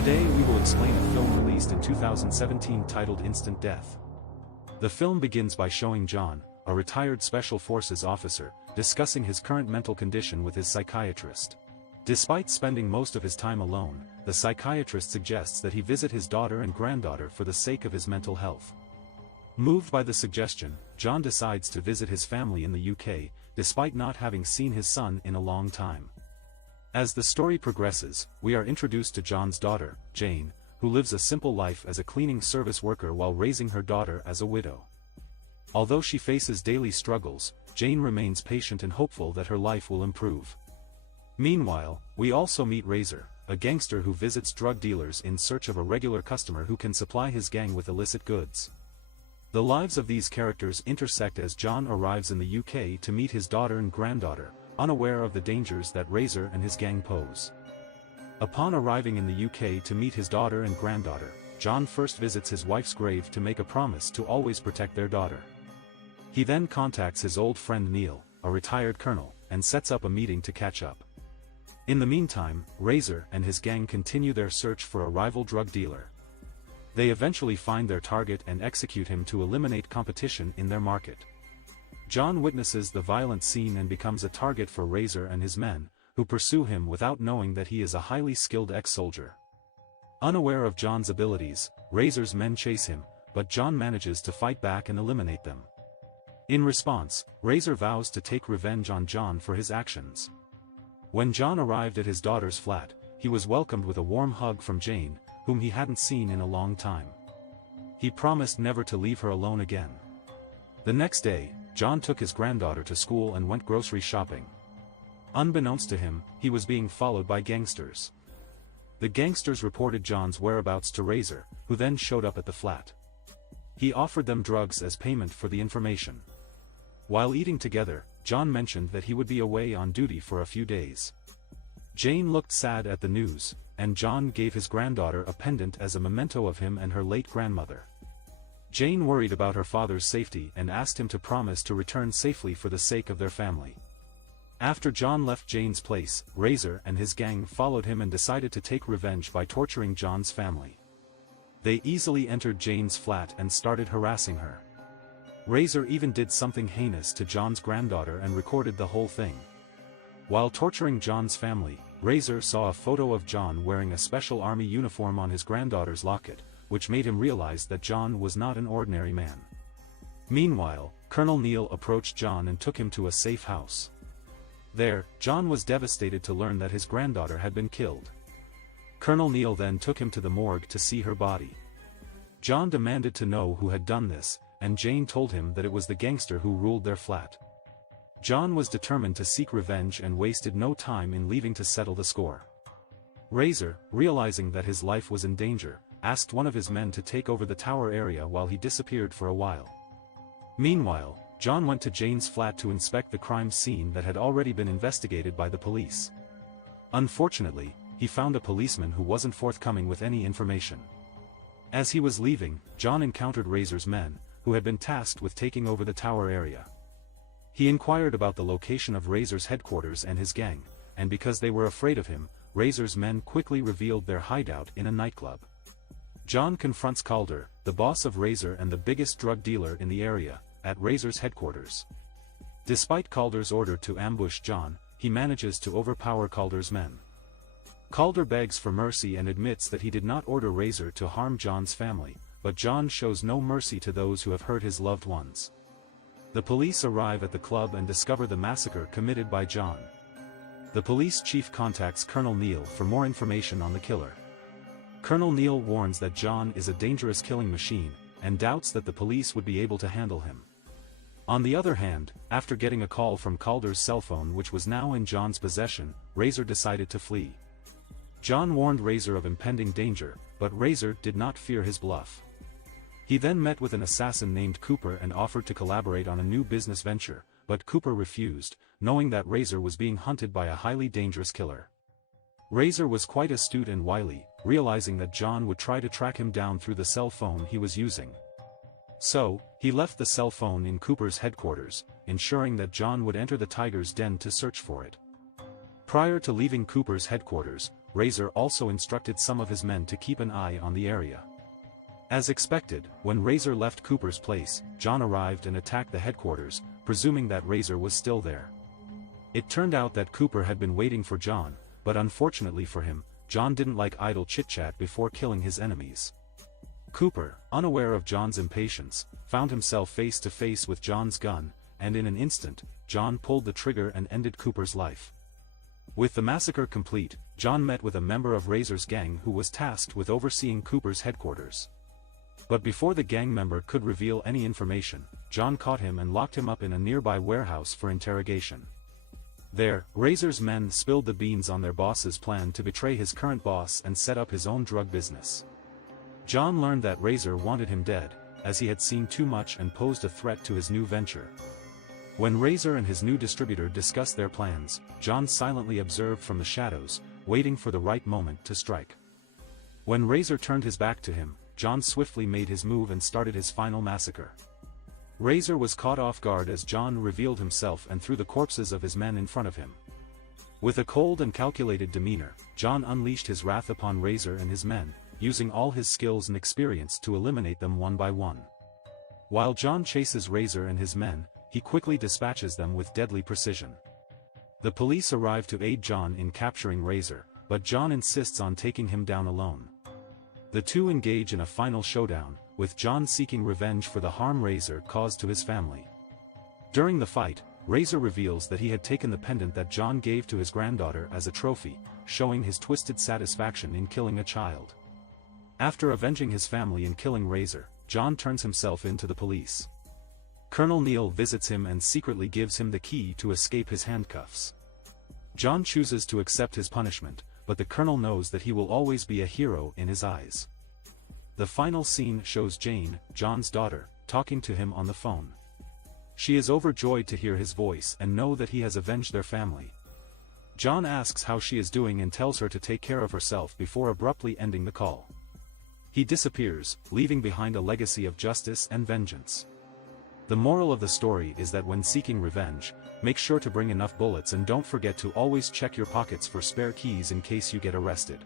Today we will explain a film released in 2017 titled Instant Death. The film begins by showing John, a retired Special Forces officer, discussing his current mental condition with his psychiatrist. Despite spending most of his time alone, the psychiatrist suggests that he visit his daughter and granddaughter for the sake of his mental health. Moved by the suggestion, John decides to visit his family in the UK, despite not having seen his son in a long time. As the story progresses, we are introduced to John's daughter, Jane, who lives a simple life as a cleaning service worker while raising her daughter as a widow. Although she faces daily struggles, Jane remains patient and hopeful that her life will improve. Meanwhile, we also meet Razor, a gangster who visits drug dealers in search of a regular customer who can supply his gang with illicit goods. The lives of these characters intersect as John arrives in the UK to meet his daughter and granddaughter, unaware of the dangers that Razor and his gang pose. Upon arriving in the UK to meet his daughter and granddaughter, John first visits his wife's grave to make a promise to always protect their daughter. He then contacts his old friend Neil, a retired colonel, and sets up a meeting to catch up. In the meantime, Razor and his gang continue their search for a rival drug dealer. They eventually find their target and execute him to eliminate competition in their market. John witnesses the violent scene and becomes a target for Razor and his men, who pursue him without knowing that he is a highly skilled ex-soldier. Unaware of John's abilities, Razor's men chase him, but John manages to fight back and eliminate them. In response, Razor vows to take revenge on John for his actions. When John arrived at his daughter's flat, he was welcomed with a warm hug from Jane, whom he hadn't seen in a long time. He promised never to leave her alone again. The next day, John took his granddaughter to school and went grocery shopping. Unbeknownst to him, he was being followed by gangsters. The gangsters reported John's whereabouts to Razor, who then showed up at the flat. He offered them drugs as payment for the information. While eating together, John mentioned that he would be away on duty for a few days. Jane looked sad at the news, and John gave his granddaughter a pendant as a memento of him and her late grandmother. Jane worried about her father's safety and asked him to promise to return safely for the sake of their family. After John left Jane's place, Razor and his gang followed him and decided to take revenge by torturing John's family. They easily entered Jane's flat and started harassing her. Razor even did something heinous to John's granddaughter and recorded the whole thing. While torturing John's family, Razor saw a photo of John wearing a special army uniform on his granddaughter's locket, which made him realize that John was not an ordinary man. Meanwhile, Colonel Neil approached John and took him to a safe house. There, John was devastated to learn that his granddaughter had been killed. Colonel Neil then took him to the morgue to see her body. John demanded to know who had done this, and Jane told him that it was the gangster who ruled their flat. John was determined to seek revenge and wasted no time in leaving to settle the score. Razor, realizing that his life was in danger, asked one of his men to take over the tower area while he disappeared for a while. Meanwhile, John went to Jane's flat to inspect the crime scene that had already been investigated by the police. Unfortunately, he found a policeman who wasn't forthcoming with any information. As he was leaving, John encountered Razor's men, who had been tasked with taking over the tower area. He inquired about the location of Razor's headquarters and his gang, and because they were afraid of him, Razor's men quickly revealed their hideout in a nightclub. John confronts Calder, the boss of Razor and the biggest drug dealer in the area, at Razor's headquarters. Despite Calder's order to ambush John, he manages to overpower Calder's men. Calder begs for mercy and admits that he did not order Razor to harm John's family, but John shows no mercy to those who have hurt his loved ones. The police arrive at the club and discover the massacre committed by John. The police chief contacts Colonel Neil for more information on the killer. Colonel Neil warns that John is a dangerous killing machine, and doubts that the police would be able to handle him. On the other hand, after getting a call from Calder's cell phone which was now in John's possession, Razor decided to flee. John warned Razor of impending danger, but Razor did not fear his bluff. He then met with an assassin named Cooper and offered to collaborate on a new business venture, but Cooper refused, knowing that Razor was being hunted by a highly dangerous killer. Razor was quite astute and wily, realizing that John would try to track him down through the cell phone he was using. So, he left the cell phone in Cooper's headquarters, ensuring that John would enter the tiger's den to search for it. Prior to leaving Cooper's headquarters, Razor also instructed some of his men to keep an eye on the area. As expected, when Razor left Cooper's place, John arrived and attacked the headquarters, presuming that Razor was still there. It turned out that Cooper had been waiting for John, but unfortunately for him, John didn't like idle chit-chat before killing his enemies. Cooper, unaware of John's impatience, found himself face to face with John's gun, and in an instant, John pulled the trigger and ended Cooper's life. With the massacre complete, John met with a member of Razor's gang who was tasked with overseeing Cooper's headquarters. But before the gang member could reveal any information, John caught him and locked him up in a nearby warehouse for interrogation. There, Razor's men spilled the beans on their boss's plan to betray his current boss and set up his own drug business. John learned that Razor wanted him dead, as he had seen too much and posed a threat to his new venture. When Razor and his new distributor discussed their plans, John silently observed from the shadows, waiting for the right moment to strike. When Razor turned his back to him, John swiftly made his move and started his final massacre. Razor was caught off guard as John revealed himself and threw the corpses of his men in front of him. With a cold and calculated demeanor, John unleashed his wrath upon Razor and his men, using all his skills and experience to eliminate them one by one. While John chases Razor and his men, he quickly dispatches them with deadly precision. The police arrive to aid John in capturing Razor, but John insists on taking him down alone. The two engage in a final showdown, with John seeking revenge for the harm Razor caused to his family. During the fight, Razor reveals that he had taken the pendant that John gave to his granddaughter as a trophy, showing his twisted satisfaction in killing a child. After avenging his family and killing Razor, John turns himself in to the police. Colonel Neal visits him and secretly gives him the key to escape his handcuffs. John chooses to accept his punishment, but the colonel knows that he will always be a hero in his eyes. The final scene shows Jane, John's daughter, talking to him on the phone. She is overjoyed to hear his voice and know that he has avenged their family. John asks how she is doing and tells her to take care of herself before abruptly ending the call. He disappears, leaving behind a legacy of justice and vengeance. The moral of the story is that when seeking revenge, make sure to bring enough bullets and don't forget to always check your pockets for spare keys in case you get arrested.